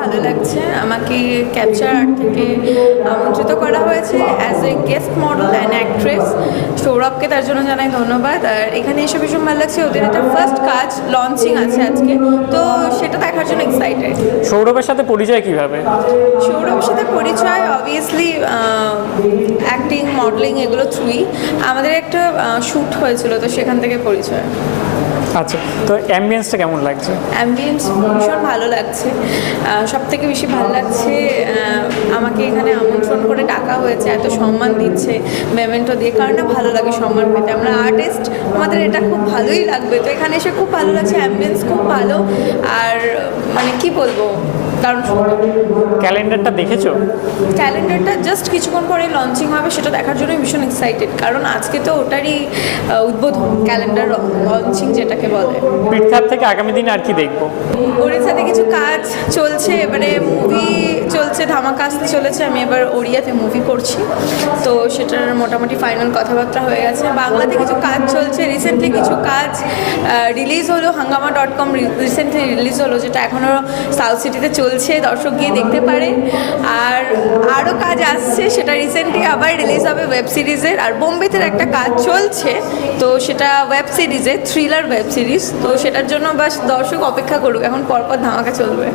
ভালো লাগছে। আমাকে ক্যাপচার আর্ট থেকে আমন্ত্রিত করা হয়েছে as a guest model and actress. সৌরভকে তার জন্য জানাই ধন্যবাদ। আর এখানে এসে ভীষণ ভালো লাগছে, ওদের একটা ফার্স্ট কাজ লঞ্চিং আছে আজকে, তো সেটা দেখার জন্য এক্সাইটেড। সৌরভের সাথে পরিচয় কিভাবে? সৌরভের সাথে পরিচয় অবভিয়াসলি অ্যাক্টিং, মডেলিং এগুলো থ্রুই। আমাদের একটা শ্যুট হয়েছিল, তো সেখান থেকে পরিচয়। আচ্ছা, তো অ্যাম্বিয়েন্সটা কেমন লাগছে? অ্যাম্বিয়েন্স ভীষণ ভালো লাগছে। সব থেকে বেশি ভালো লাগছে আমাকে এখানে আমন্ত্রণ করে ডাকা হয়েছে, এত সম্মান দিচ্ছে মেমেন্টো দিয়ে, কারণ না ভালো লাগে সম্মান পেতে। আমরা আর্টিস্ট, আমাদের এটা খুব ভালোই লাগবে। তো এখানে এসে খুব ভালো লাগছে, অ্যাম্বিয়েন্স খুব ভালো। আর মানে কি বলবো, কারণ ক্যালেন্ডারটা দেখেছো? ক্যালেন্ডারটা জাস্ট কিছুক্ষণ পরে লঞ্চিং হবে, সেটা দেখার জন্য ভীষণ এক্সাইটেড, কারণ আজকে তো ওটারই উদ্বোধন, ক্যালেন্ডার লঞ্চিং যেটাকে বলে। পিঠথার থেকে আগামী দিনে আর কি দেখবো? ওড়িশাতে কিছু কাজ চলছে, এবারে মুভি চলছে, ধামাকা আসতে চলেছে। আমি এবার ওড়িয়াতে মুভি করছি, তো সেটার মোটামুটি ফাইনাল কথাবার্তা হয়ে গেছে। বাংলাতে কিছু কাজ চলছে, রিসেন্টলি কিছু কাজ রিলিজ হলো, হাঙ্গামা.com রিসেন্টলি রিলিজ হলো, যেটা এখনও সাউথ সিটিতে চলছে, দর্শক গিয়ে দেখতে পারে। আর আরও কাজ আসছে, সেটা রিসেন্টলি আবার রিলিজ হবে ওয়েব সিরিজের। আর বোম্বেতে একটা কাজ চলছে, তো সেটা ওয়েব সিরিজের, থ্রিলার ওয়েব সিরিজ, তো সেটার জন্য বাস দর্শক অপেক্ষা করুক, এখন পরপর ধামাকা চলবে।